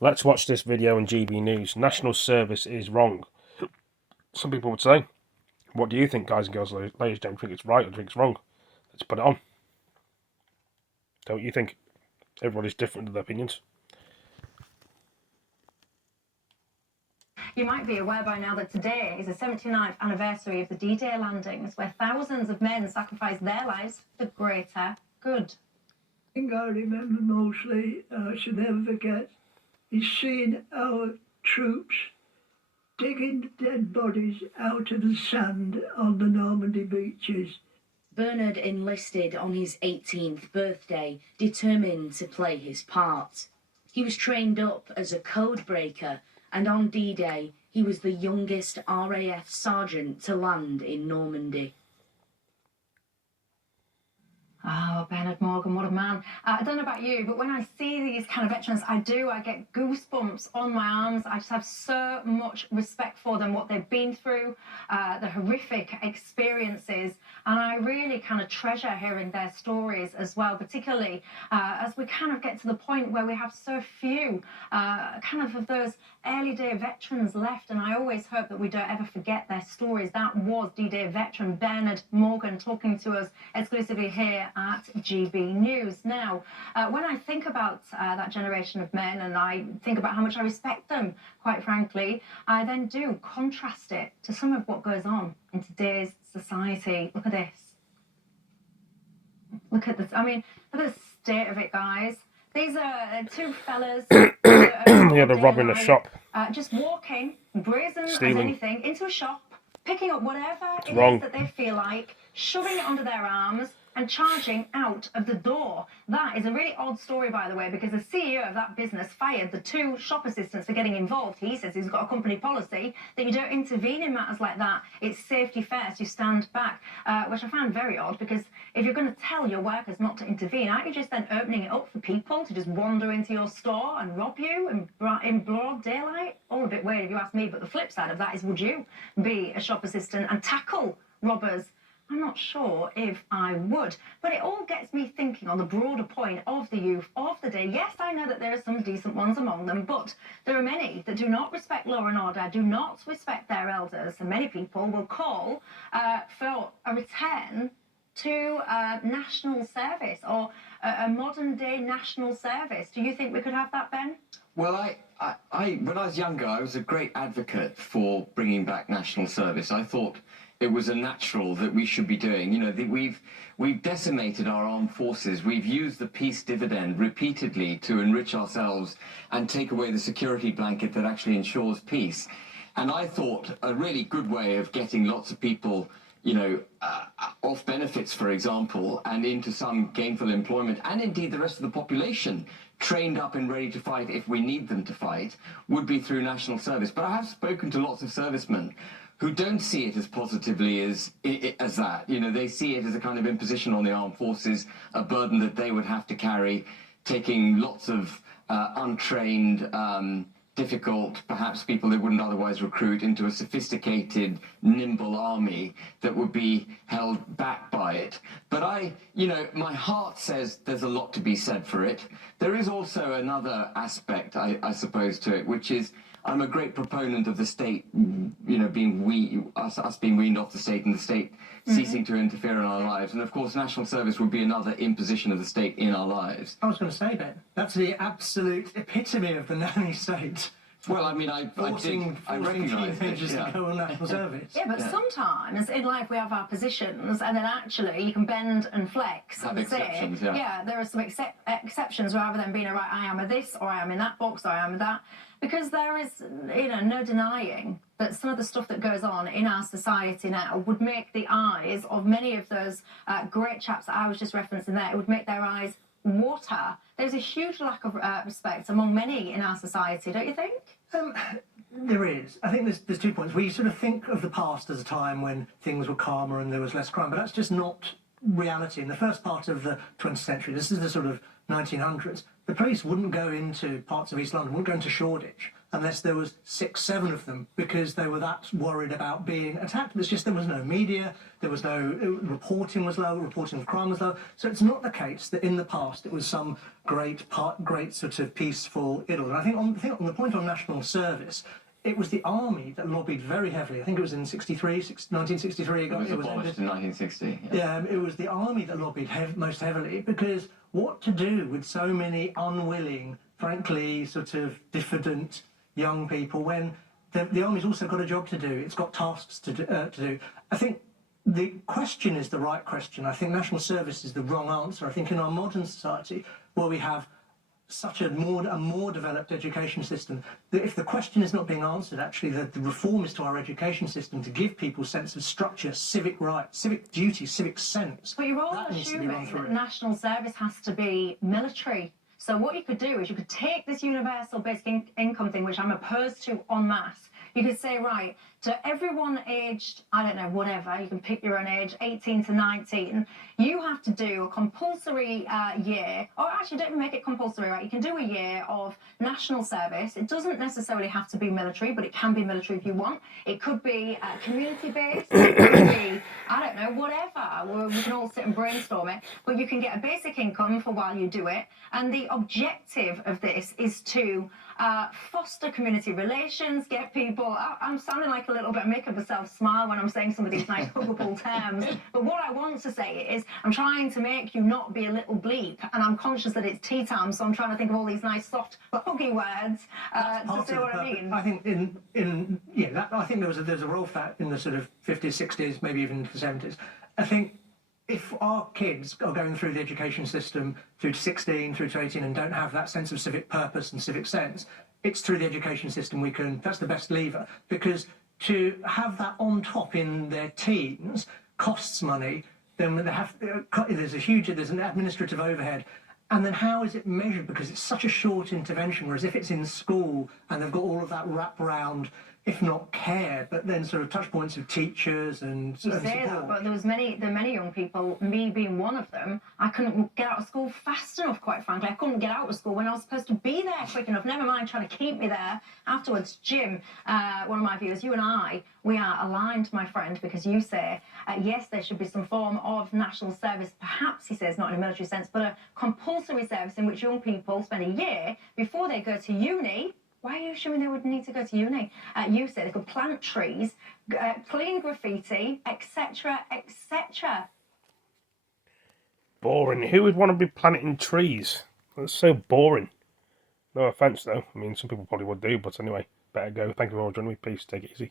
Let's watch this video on GB News. National service is wrong. Some people would say. What do you think, guys and girls, ladies and gentlemen? Do you think it's right or do you think it's wrong? Let's put it on. Don't you think? Everybody's different with their opinions. You might be aware by now that today is the 79th anniversary of the D-Day landings, where thousands of men sacrificed their lives for greater good. The thing I remember mostly, I should never forget, is seeing our troops digging dead bodies out of the sand on the Normandy beaches. Bernard enlisted on his 18th birthday, determined to play his part. He was trained up as a code breaker, and on D-Day, he was the youngest RAF sergeant to land in Normandy. Oh, Bernard Morgan, what a man. I don't know about you, but when I see these kind of veterans, I get goosebumps on my arms. I just have so much respect for them, what they've been through, the horrific experiences, and I really kind of treasure hearing their stories as well, particularly as we kind of get to the point where we have so few kind of those early day veterans left, and I always hope that we don't ever forget their stories. That was D-Day veteran Bernard Morgan talking to us exclusively here at GB News. Now, when I think about that generation of men and I think about how much I respect them, quite frankly, I then do contrast it to some of what goes on in today's society. Look at this. Look at this. I mean, look at the state of it, guys. These are two fellas. Yeah, they're robbing a shop. Just walking, brazen Stealing. as anything, into a shop, picking up whatever it wrong. is that they feel like, shoving it under their arms, and charging out of the door. That is a really odd story, by the way, because the CEO of that business fired the two shop assistants for getting involved. He says he's got a company policy that you don't intervene in matters like that. It's safety first, you stand back, which I find very odd, because if you're going to tell your workers not to intervene, aren't you just then opening it up for people to just wander into your store and rob you in broad daylight? All a bit weird if you ask me, but the flip side of that is, would you be a shop assistant and tackle robbers? I'm not sure if I would, but it all gets me thinking on the broader point of the youth of the day. Yes, I know that there are some decent ones among them, but there are many that do not respect law and order, do not respect their elders, and many people will call for a return to national service, or a modern-day national service. Do you think we could have that, Ben? Well, when I was younger, I was a great advocate for bringing back national service. I thought it was a natural that we should be doing. You know, we've decimated our armed forces. We've used the peace dividend repeatedly to enrich ourselves and take away the security blanket that actually ensures peace. And I thought a really good way of getting lots of people, you know, off benefits, for example, and into some gainful employment, and indeed the rest of the population trained up and ready to fight if we need them to fight, would be through national service. But I have spoken to lots of servicemen who don't see it as positively as that. You know, they see it as a kind of imposition on the armed forces, a burden that they would have to carry, taking lots of untrained, difficult, perhaps people they wouldn't otherwise recruit, into a sophisticated, nimble army that would be held back by it. But you know, my heart says there's a lot to be said for it. There is also another aspect, I suppose, to it, which is I'm a great proponent of the state, you know, us being weaned off the state and the state ceasing to interfere in our lives. And of course, national service would be another imposition of the state in our lives. I was going to say, Ben, that's the absolute epitome of the nanny state. Well, I mean, I recognise teenagers it, yeah. to go on national service. Yeah, but sometimes in life we have our positions, and then actually you can bend and flex Have and say, exceptions, yeah. there are some exceptions, rather than being right, I am a this, or I am in that box, or I am a that. Because there is, you know, no denying that some of the stuff that goes on in our society now would make the eyes of many of those great chaps that I was just referencing there, it would make their eyes water. There's a huge lack of respect among many in our society, don't you think? There is. I think there's 2 points. We sort of think of the past as a time when things were calmer and there was less crime, but that's just not reality. In the first part of the 20th century, this is the sort of 1900s, the police wouldn't go into parts of East London, wouldn't go into Shoreditch unless there was 6, 7 of them, because they were that worried about being attacked. It's just there was no media, there was no reporting was low, reporting of crime was low. So it's not the case that in the past it was some great sort of peaceful idyll. And I think on the point on national service, it was the army that lobbied very heavily. I think it was in 1963. It was abolished in 1960. Yeah, it was the army that lobbied most heavily, because what to do with so many unwilling, frankly, sort of diffident young people when the army's also got a job to do. It's got tasks to do. I think the question is the right question. I think national service is the wrong answer. I think in our modern society, where we have such a more developed education system, that if the question is not being answered, actually the reform is to our education system to give people a sense of structure, civic rights, civic duty, civic sense. But you're all That needs to be run assuming through. that national service has to be military. So what you could do is you could take this universal basic income thing, which I'm opposed to en masse. You could say, right, to everyone aged, I don't know, whatever, you can pick your own age, 18 to 19, you have to do a compulsory year, or actually don't even make it compulsory, right? You can do a year of national service. It doesn't necessarily have to be military, but it can be military if you want. It could be community-based, it could be, I don't know, whatever. We can all sit and brainstorm it, but you can get a basic income for while you do it. And the objective of this is to foster community relations, get people, I'm sounding like a little bit, making myself smile when I'm saying some of these nice huggable terms, but what I want to say is I'm trying to make you not be a little bleep, and I'm conscious that it's tea time, so I'm trying to think of all these nice soft huggy words to say what I mean. I think I think there's a role for that in the sort of 50s, 60s, maybe even the 70s. I think if our kids are going through the education system through to 16, through to 18, and don't have that sense of civic purpose and civic sense, it's through the education system that's the best lever. Because to have that on top in their teens costs money, then there's an administrative overhead. And then how is it measured? Because it's such a short intervention, whereas if it's in school and they've got all of that wraparound, if not care, but then sort of touch points of teachers and You say that, but there are many young people, me being one of them, I couldn't get out of school fast enough, quite frankly. I couldn't get out of school when I was supposed to be there quick enough, never mind trying to keep me there afterwards. Jim, one of my viewers, you and I, we are aligned, my friend, because you say, yes, there should be some form of national service, perhaps, he says, not in a military sense, but a compulsory service in which young people spend a year before they go to uni. Why are you assuming they would need to go to uni? You say they could plant trees, clean graffiti, etc., etc. Boring. Who would want to be planting trees? That's so boring. No offence, though. I mean, some people probably would do, but anyway, better go. Thank you very much for joining me. Peace. Take it easy.